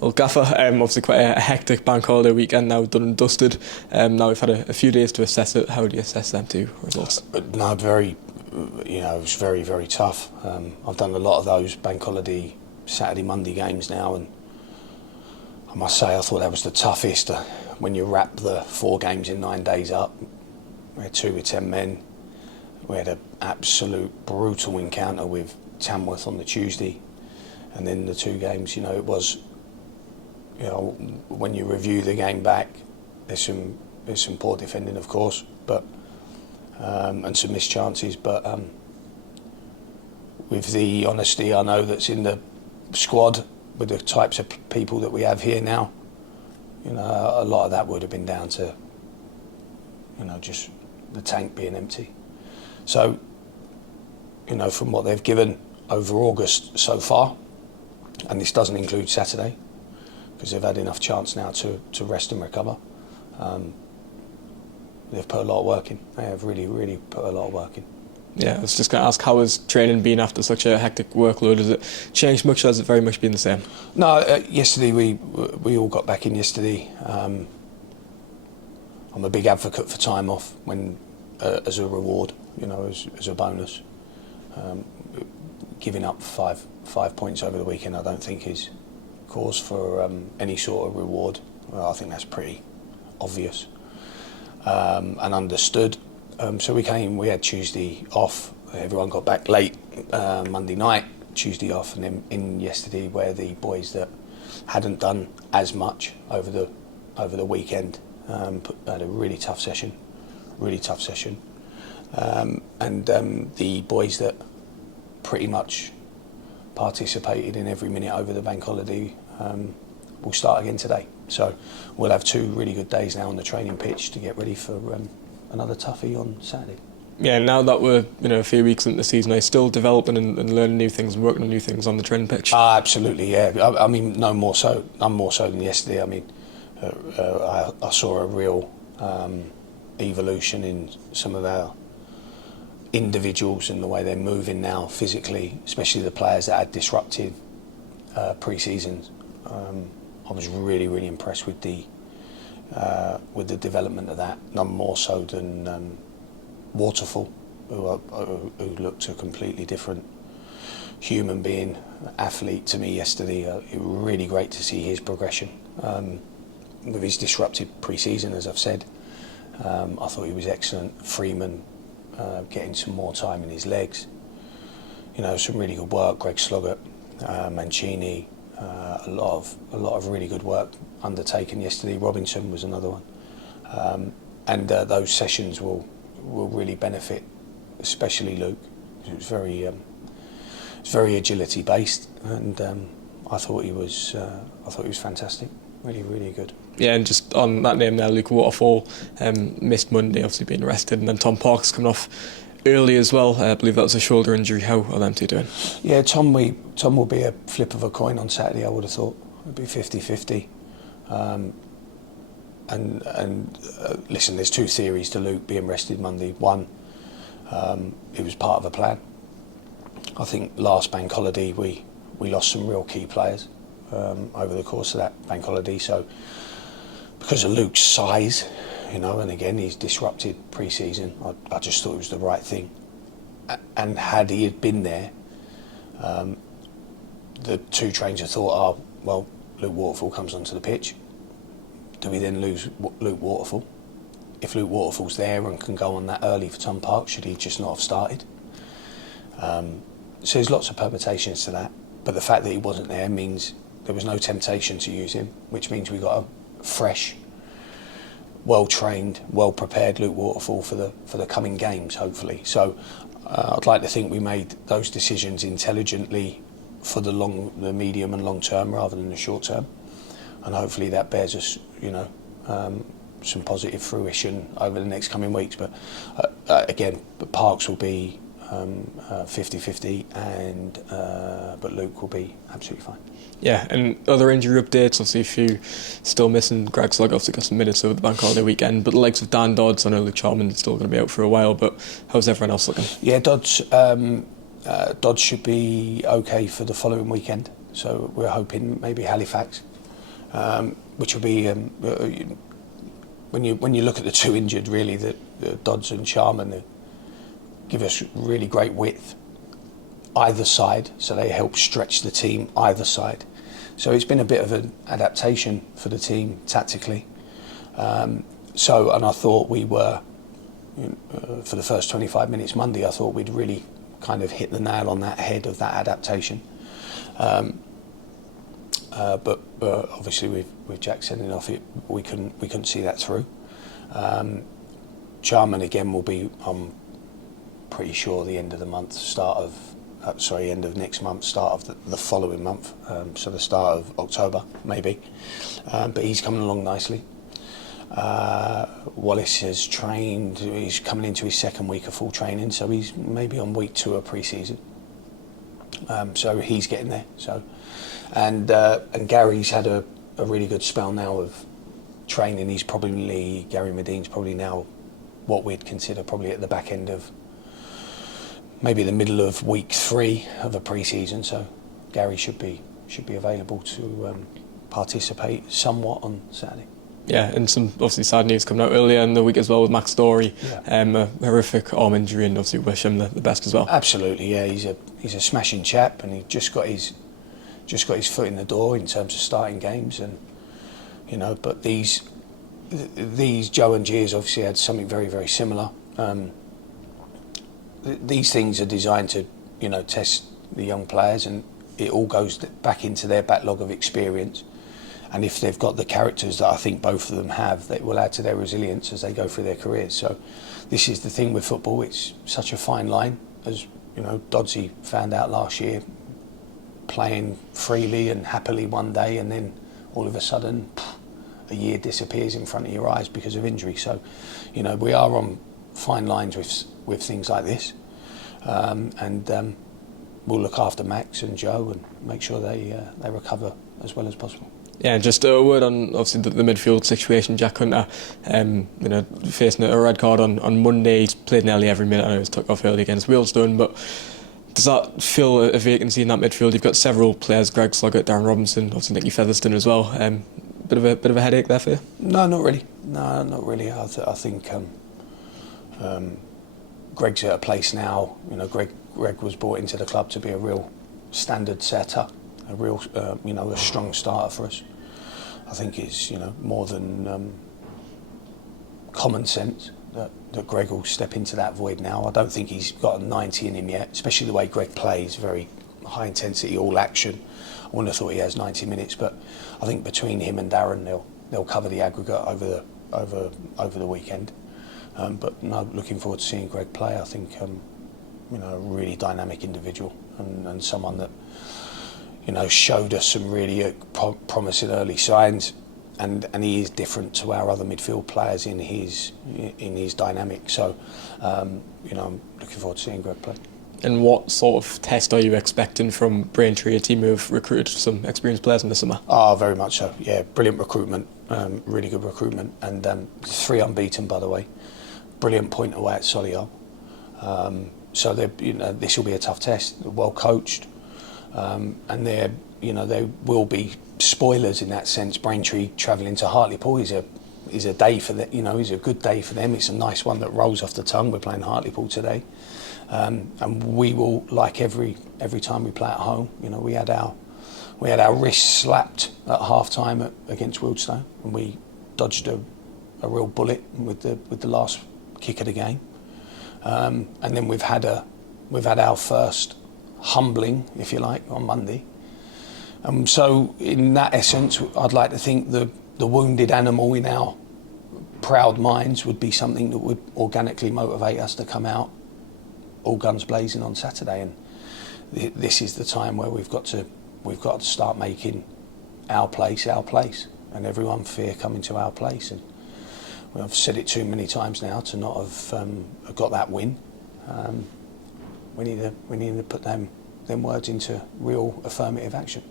Well, Gaffer, obviously quite a hectic bank holiday weekend now, done and dusted. Now we've had a few days to assess it. How do you assess them two results? No, very, it was very, very tough. I've done a lot of those bank holiday Saturday, Monday games now, and I must say I thought that was the toughest. When you wrap the 4 games in 9 days up, we had 2 with 10 men. We had an absolute brutal encounter with Tamworth on the Tuesday, and then the 2 games. It was. When you review the game back, there's some poor defending, of course, but and some missed chances. But with the honesty I know that's in the squad, with the types of people that we have here now, a lot of that would have been down to, just the tank being empty. So, from what they've given over August so far, and this doesn't include Saturday, because they've had enough chance now to rest and recover. They've put a lot of work in. They have really, really put a lot of work in. Yeah, I was just going to ask, how has training been after such a hectic workload? Has it changed much, or has it very much been the same? No, yesterday we all got back in yesterday. I'm a big advocate for time off as a reward, as a bonus. Giving up five points over the weekend, I don't think is cause for any sort of reward. Well, I think that's pretty obvious and understood. So we had Tuesday off. Everyone got back late Monday night, Tuesday off, and then in yesterday, where the boys that hadn't done as much over the weekend had a really tough session, and the boys that pretty much participated in every minute over the bank holiday will start again today. So we'll have 2 really good days now on the training pitch to get ready for another toughie on Saturday. Yeah, now that we're a few weeks into the season, are you still developing and learning new things and working on new things on the training pitch? Absolutely, yeah. I mean, no more so. I'm more so than yesterday. I mean, I saw a real evolution in some of our individuals and the way they're moving now physically, especially the players that had disrupted pre-seasons. I was really, really impressed with the development of that. None more so than Waterfall, who looked a completely different human being, athlete to me yesterday. It was really great to see his progression with his disrupted pre-season, as I've said. I thought he was excellent. Freeman getting some more time in his legs. Some really good work. Greg Sloggett, Mancini, a lot of really good work undertaken yesterday. Robinson was another one, and those sessions will really benefit, especially Luke. It was very agility based, and I thought he was fantastic. Really, really good. Yeah, and just on that name there, Luke Waterfall missed Monday, obviously being arrested, and then Tom Parks coming off early as well. I believe that was a shoulder injury. How are them two doing? Yeah, Tom will be a flip of a coin on Saturday, I would have thought. It'd be 50-50. Listen, there's 2 theories to Luke being rested Monday. One, it was part of a plan. I think last bank holiday we lost some real key players over the course of that bank holiday. So because of Luke's size, and again he's disrupted pre-season, I just thought it was the right thing. And had he had been there, the 2 trainers thought, well, Luke Waterfall comes onto the pitch. Do we then lose Luke Waterfall? If Luke Waterfall's there and can go on that early for Tom Park, should he just not have started? So there's lots of permutations to that. But the fact that he wasn't there means there was no temptation to use him, which means we got a fresh, well-trained, well-prepared Luke Waterfall for the coming games, hopefully. So I'd like to think we made those decisions intelligently for the medium and long term rather than the short term, and hopefully that bears us, some positive fruition over the next coming weeks. But again, Parks will be 50-50, but Luke will be absolutely fine. Yeah, and other injury updates, obviously a few still missing. Greg Slug obviously got some minutes over the bank holiday weekend, but the likes of Dan Dodds, I know Luke Charman's still going to be out for a while, but how's everyone else looking? Yeah, Dodds should be okay for the following weekend, so we're hoping maybe Halifax which will be when you look at the two injured, really, the Dodds and Charman, they give us really great width either side, so they help stretch the team either side. So it's been a bit of an adaptation for the team tactically. And I thought we were, for the first 25 minutes Monday, I thought we'd really kind of hit the nail on that head of that adaptation. But obviously with Jack sending off, we couldn't see that through. Charman again will be, I'm pretty sure, the end of the month, end of next month, start of the following month, so the start of October maybe. But he's coming along nicely. Wallace has trained, he's coming into his second week of full training, so he's maybe on week 2 of pre-season. So he's getting there. And Gary's had a really good spell now of training. Gary Medine's probably now what we'd consider probably at the back end of maybe the middle of week 3 of a pre-season. So Gary should be available to participate somewhat on Saturday. Yeah, and some obviously sad news coming out earlier in the week as well with Max Story, a horrific arm injury, and obviously wish him the best as well. Absolutely, yeah, he's a smashing chap, and he just got his foot in the door in terms of starting games, and but these Joe and Giers obviously had something very, very similar. These things are designed to test the young players, and it all goes back into their backlog of experience. And if they've got the characters that I think both of them have, that will add to their resilience as they go through their careers. So this is the thing with football, it's such a fine line. As Dodsey found out last year, playing freely and happily one day, and then all of a sudden a year disappears in front of your eyes because of injury. So we are on fine lines with things like this, and we'll look after Max and Joe and make sure they recover as well as possible. Yeah, just a word on obviously the midfield situation. Jack Hunter, facing a red card on Monday. He's played nearly every minute. I know he was took off early against Wealdstone, but does that fill a vacancy in that midfield? You've got several players: Greg Sloggett, Darren Robinson, obviously Nicky Featherston as well. Bit of a headache there for you? No, not really. No, not really. I think Greg's at a place now. Greg was brought into the club to be a real standard setter, a real a strong starter for us. I think it's more than common sense that Greg will step into that void now. I don't think he's got a 90 in him yet, especially the way Greg plays, very high intensity, all action. I wouldn't have thought he has 90 minutes, but I think between him and Darren, they'll cover the aggregate over the weekend. But no, looking forward to seeing Greg play. I think a really dynamic individual and someone that showed us some really promising early signs, and he is different to our other midfield players in his dynamic. So I'm looking forward to seeing Greg play. And what sort of test are you expecting from Braintree, a team who have recruited some experienced players in the summer? Oh, very much so. Yeah, brilliant recruitment, really good recruitment, and 3 unbeaten, by the way. Brilliant point away at Solihull. So this will be a tough test. They're well coached, and there will be spoilers in that sense. Braintree travelling to Hartlepool is a day for them. Is a good day for them. It's a nice one that rolls off the tongue. We're playing Hartlepool today. And we will, like every time we play at home, we had our wrists slapped at half time against Wealdstone, and we dodged a real bullet with the last kick of the game. And then we've had our first humbling, if you like, on Monday. So in that essence, I'd like to think the wounded animal in our proud minds would be something that would organically motivate us to come out all guns blazing on Saturday, and this is the time where we've got to start making our place, and everyone fear coming to our place. And I've said it too many times now to not have got that win. We need to put them words into real affirmative action.